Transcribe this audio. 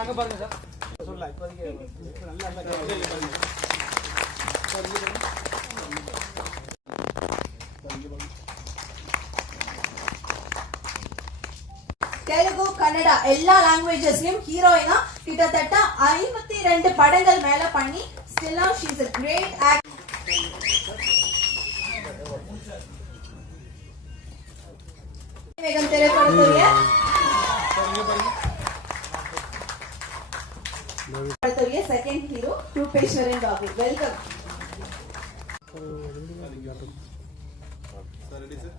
அங்க பாருங்க சார் சொல்லலாம் இப்போதைக்கு தெலுங்கு கன்னடா எல்லா லாங்குவேஜஸ்லயும் ஹீரோயினா கிட்டத்தட்ட 52 படங்கள் மேல பண்ணி still now she is a great actor. வேகம் திரைப்படத்துடைய second hero Rupeswaran Babu. Welcome sir. Ready sir?